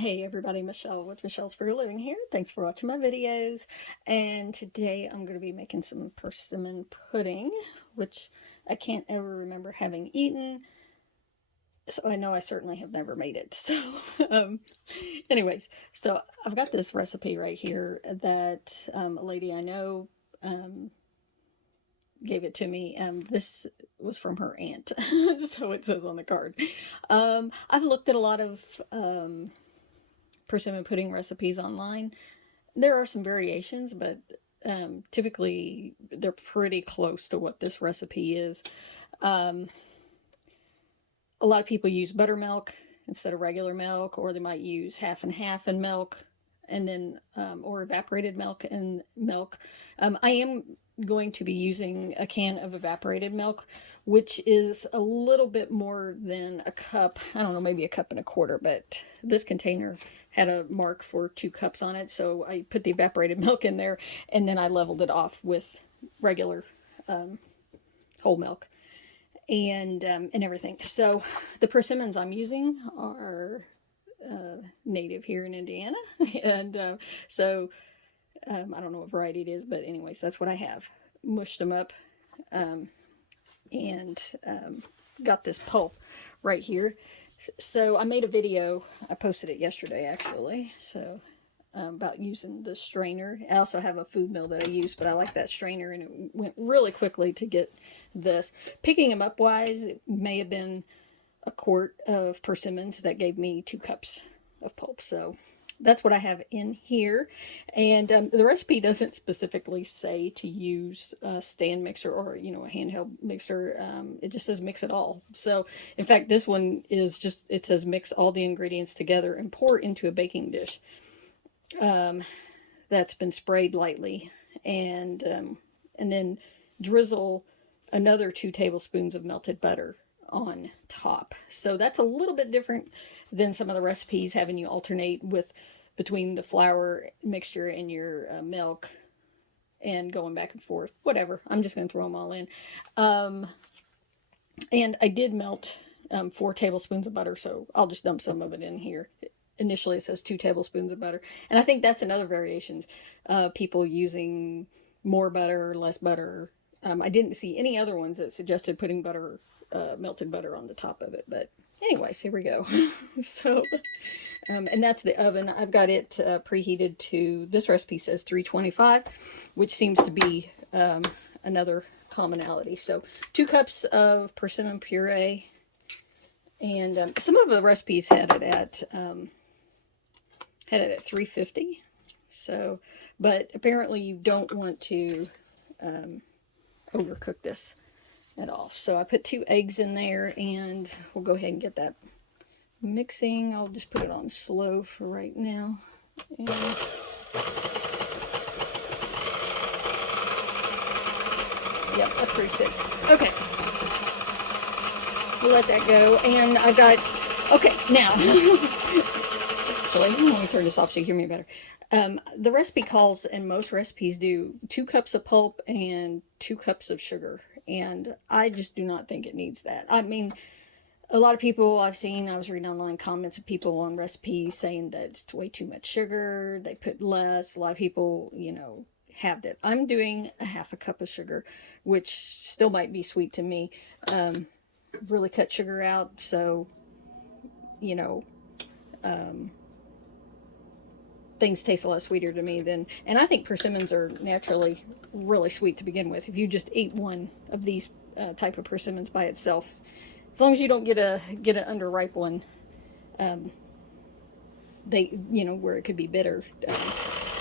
Hey everybody, Michelle with Michelle's for a Living here. Thanks for watching my videos. And today I'm going to be making some persimmon pudding, which I can't ever remember having eaten. So I know I certainly have never made it. So, anyways, so I've got this recipe right here that a lady I know gave it to me. This was from her aunt, so it says on the card. I've looked at a lot of persimmon pudding recipes online. There are some variations, but typically they're pretty close to what this recipe is. Um, a lot of people use buttermilk instead of regular milk, or they might use half and half in milk, and then or evaporated milk and milk. I am going to be using a can of evaporated milk, which is a little bit more than a cup. I don't know, maybe a cup and a quarter, but this container had a mark for 2 cups on it, so I put the evaporated milk in there, and then I leveled it off with regular whole milk and everything. So the persimmons I'm using are native here in Indiana, and I don't know what variety it is, but anyways, that's what I have. Mushed them up, and got this pulp right here. So I made a video. I posted it yesterday, actually. So about using the strainer. I also have a food mill that I use, but I like that strainer, and it went really quickly to get this. Picking them up wise, it may have been a quart of persimmons that gave me 2 cups of pulp. So that's what I have in here. And the recipe doesn't specifically say to use a stand mixer or, a handheld mixer. It just says mix it all. So in fact, this one is just, it says mix all the ingredients together and pour into a baking dish that's been sprayed lightly, and then drizzle another 2 tablespoons of melted butter on top. So that's a little bit different than some of the recipes, having you alternate between the flour mixture and your milk and going back and forth. Whatever. I'm just going to throw them all in. And I did melt 4 tablespoons of butter, so I'll just dump some of it in here. Initially it says 2 tablespoons of butter, and I think that's another variation. People using more butter, less butter. I didn't see any other ones that suggested putting butter, melted butter on the top of it, but anyways, here we go. So and that's the oven. I've got it preheated to, this recipe says 325, which seems to be another commonality. So 2 cups of persimmon puree, and some of the recipes had it at 350. So, but apparently you don't want to overcook this at all. So I put 2 eggs in there, and we'll go ahead and get that mixing. I'll just put it on slow for right now. And yep, that's pretty thick. Okay. We'll let that go. And I got, okay, now, actually, let me turn this off so you hear me better. The recipe calls, and most recipes do, 2 cups of pulp and 2 cups of sugar. And I just do not think it needs that. I mean, a lot of people I was reading online comments of people on recipes saying that it's way too much sugar. They put less. A lot of people, have that. I'm doing a half a cup of sugar, which still might be sweet to me. Really cut sugar out, so, things taste a lot sweeter to me than, and I think persimmons are naturally really sweet to begin with. If you just ate one of these type of persimmons by itself, as long as you don't get an underripe one, they, where it could be bitter,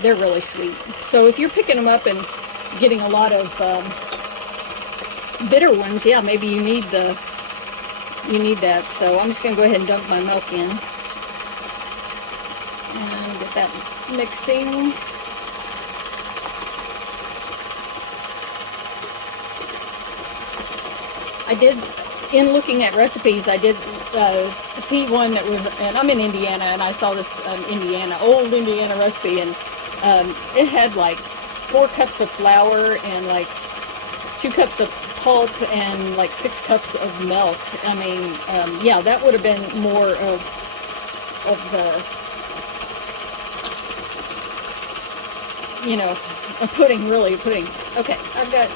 they're really sweet. So if you're picking them up and getting a lot of bitter ones, yeah, maybe you need that. So I'm just gonna go ahead and dump my milk in and get that mixing. I did, in looking at recipes, I did see one that was, and I'm in Indiana, and I saw this old Indiana recipe, and it had like 4 cups of flour and like 2 cups of pulp and like 6 cups of milk. I mean, yeah, that would have been more of the you know, a pudding, really a pudding. Okay, I've got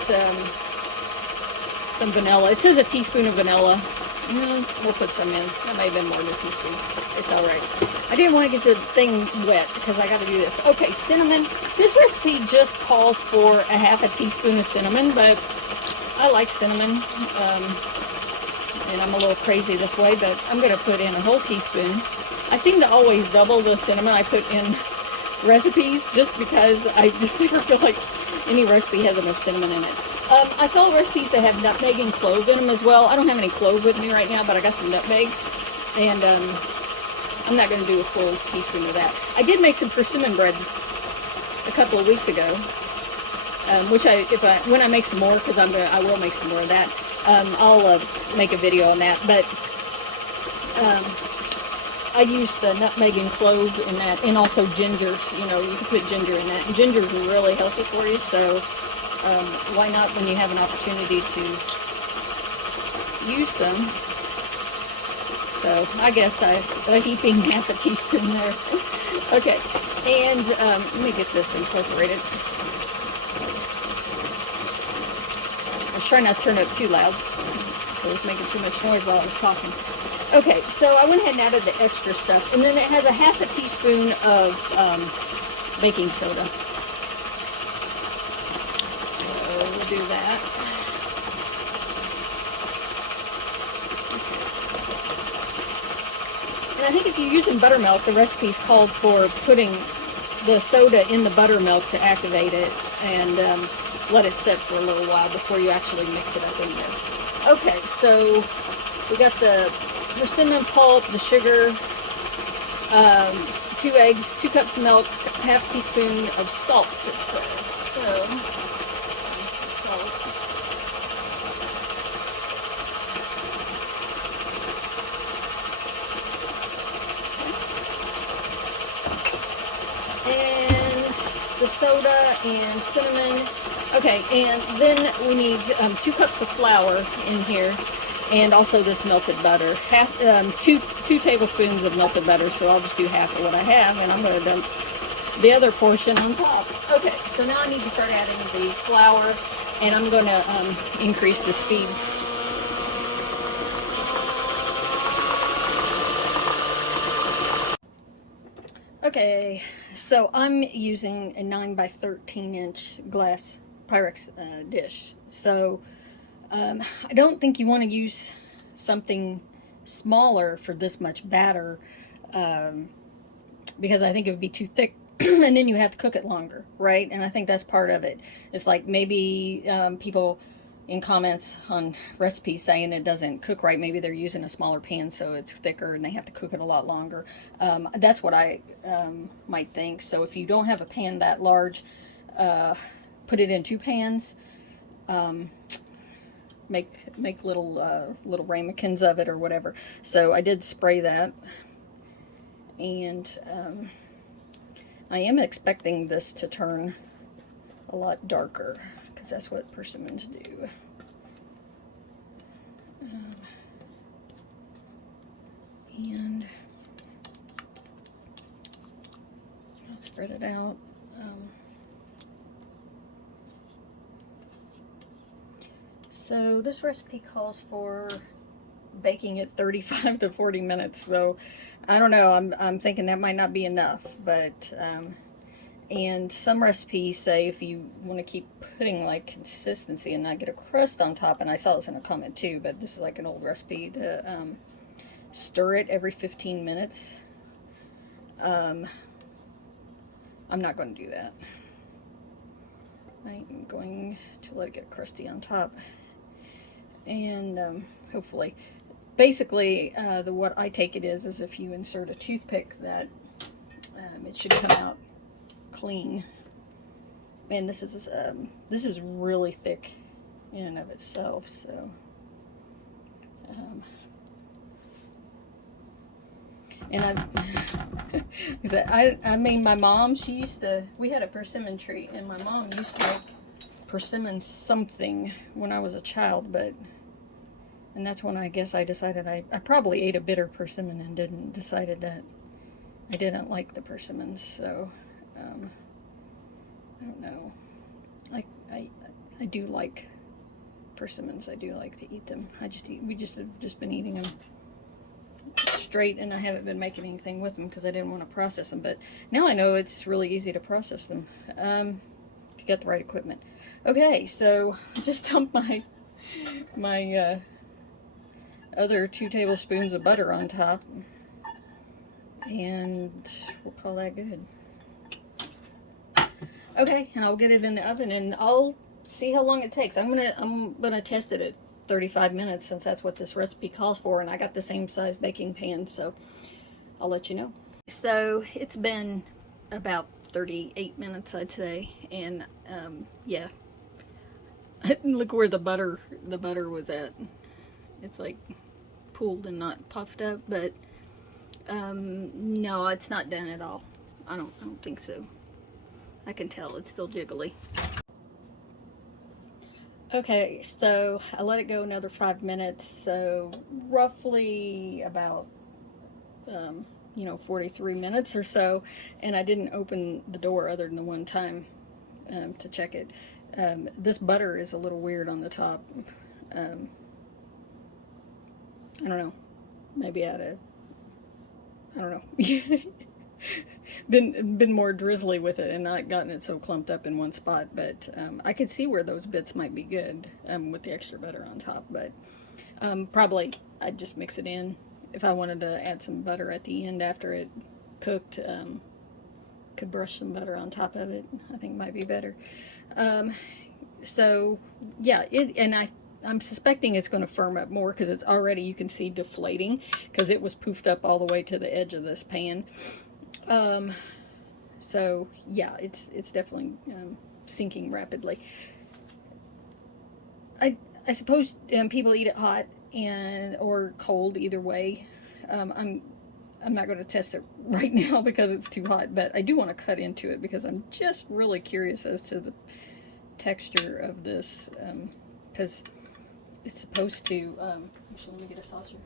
some vanilla. It says a teaspoon of vanilla. We'll put some in. That may have been more than a teaspoon. It's all right. I didn't want to get the thing wet because I got to do this. Okay, cinnamon. This recipe just calls for a half a teaspoon of cinnamon, but I like cinnamon. And I'm a little crazy this way, but I'm going to put in a whole teaspoon. I seem to always double the cinnamon I put in recipes just because I just never feel like any recipe has enough cinnamon in it. I saw recipes that have nutmeg and clove in them as well. I don't have any clove with me right now, but I got some nutmeg, and I'm not going to do a full teaspoon of that. I did make some persimmon bread a couple of weeks ago, which when I make some more, because I will make some more of that. I'll make a video on that, but I used the nutmeg and clove in that, and also gingers. You know, you can put ginger in that. And ginger is really healthy for you, so why not when you have an opportunity to use some? So I guess I'm heaping half a teaspoon there. Okay, and let me get this incorporated. I was trying not to turn it up too loud, so it was making too much noise while I was talking. Okay, so I went ahead and added the extra stuff, and then it has a half a teaspoon of baking soda. So we'll do that. Okay. And I think if you're using buttermilk, the recipe's called for putting the soda in the buttermilk to activate it, and let it sit for a little while before you actually mix it up in there. Okay, so we got the persimmon pulp, the sugar, 2 eggs, 2 cups of milk, half a teaspoon of salt, it says. So, salt. And the soda and cinnamon. Okay, and then we need 2 cups of flour in here. And also this melted butter, two tablespoons of melted butter, so I'll just do half of what I have, and I'm going to dump the other portion on top. Okay, so now I need to start adding the flour, and I'm going to increase the speed. Okay, so I'm using a 9 by 13 inch glass Pyrex dish, so I don't think you want to use something smaller for this much batter, because I think it would be too thick and then you would have to cook it longer, right? And I think that's part of it. It's like maybe people in comments on recipes saying it doesn't cook right. Maybe they're using a smaller pan so it's thicker and they have to cook it a lot longer. That's what I might think. So if you don't have a pan that large, put it in 2 pans. Make little ramekins of it or whatever. So I did spray that, and I am expecting this to turn a lot darker because that's what persimmons do. And I'll spread it out. So this recipe calls for baking it 35 to 40 minutes. So I don't know, I'm thinking that might not be enough, but and some recipes say if you want to keep putting like consistency and not get a crust on top, and I saw this in a comment too, but this is like an old recipe to stir it every 15 minutes. I'm not going to do that. I'm going to let it get crusty on top. And hopefully, basically, what I take it is if you insert a toothpick, that it should come out clean. Man, this is really thick in and of itself. So, and I mean, my mom, we had a persimmon tree, and my mom used to make persimmon something when I was a child, and that's when I guess I decided I probably ate a bitter persimmon and decided that I didn't like the persimmons. So I don't know. I do like persimmons. I do like to eat them. We just have just been eating them straight, and I haven't been making anything with them because I didn't want to process them. But now I know it's really easy to process them if you got the right equipment. Okay, so just dumped my other 2 tablespoons of butter on top, and we'll call that good. Okay, and I'll get it in the oven, and I'll see how long it takes. I'm gonna test it at 35 minutes, since that's what this recipe calls for, and I got the same size baking pan, so I'll let you know. So it's been about 38 minutes, I'd say, and yeah, look where the butter was at. It's like pooled and not puffed up, but no, it's not done at all. I don't think so. I can tell it's still jiggly. Okay, so I let it go another 5 minutes, so roughly about 43 minutes or so, and I didn't open the door other than the one time to check it. This butter is a little weird on the top. I don't know. Maybe I don't know. been more drizzly with it and not gotten it so clumped up in one spot, but I could see where those bits might be good with the extra butter on top, but probably I'd just mix it in. If I wanted to add some butter at the end after it cooked, could brush some butter on top of it. I think might be better. So yeah, I'm suspecting it's going to firm up more because it's already, you can see, deflating because it was poofed up all the way to the edge of this pan. So yeah, it's definitely sinking rapidly. I suppose people eat it hot or cold, either way. I'm not going to test it right now because it's too hot, but I do want to cut into it because I'm just really curious as to the texture of this, because it's supposed to, actually, let me get a saucer.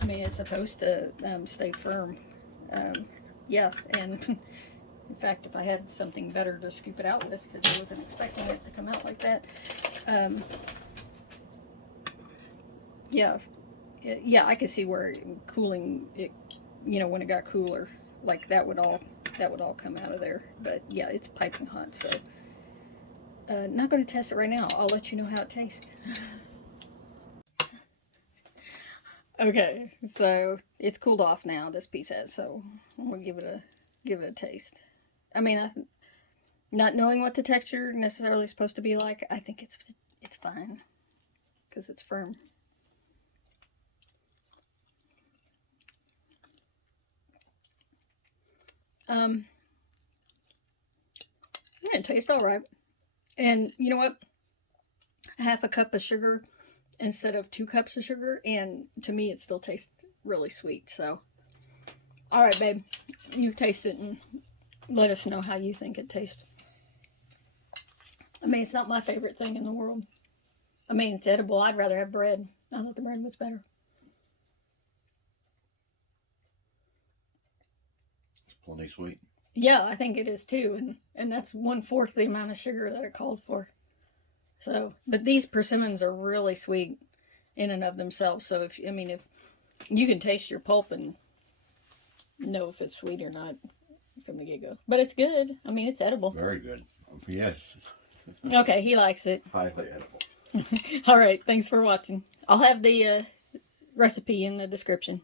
I mean, it's supposed to stay firm. Yeah, and in fact, if I had something better to scoop it out with, because I wasn't expecting it to come out like that. Yeah, I could see where cooling it, when it got cooler, like that would all come out of there. But yeah, it's piping hot, so not going to test it right now. I'll let you know how it tastes. Okay, so it's cooled off now, this piece has, so I'm gonna give it a taste. I mean, not knowing what the texture necessarily is supposed to be like, I think it's fine because it's firm. It tastes all right. And you know what? 1/2 cup of sugar instead of 2 cups of sugar, and to me it still tastes really sweet. So all right, babe, you taste it and let us know how you think it tastes. I mean, it's not my favorite thing in the world. I mean, it's edible. I'd rather have bread. I thought the bread was better. It's plenty sweet. Yeah, I think it is too, and that's 1/4 the amount of sugar that it called for. So, but these persimmons are really sweet in and of themselves. So if you can taste your pulp and know if it's sweet or not from the get-go. But it's good. I mean, it's edible. Very good. Yes. Okay, he likes it. Highly edible. All right, thanks for watching. I'll have the recipe in the description.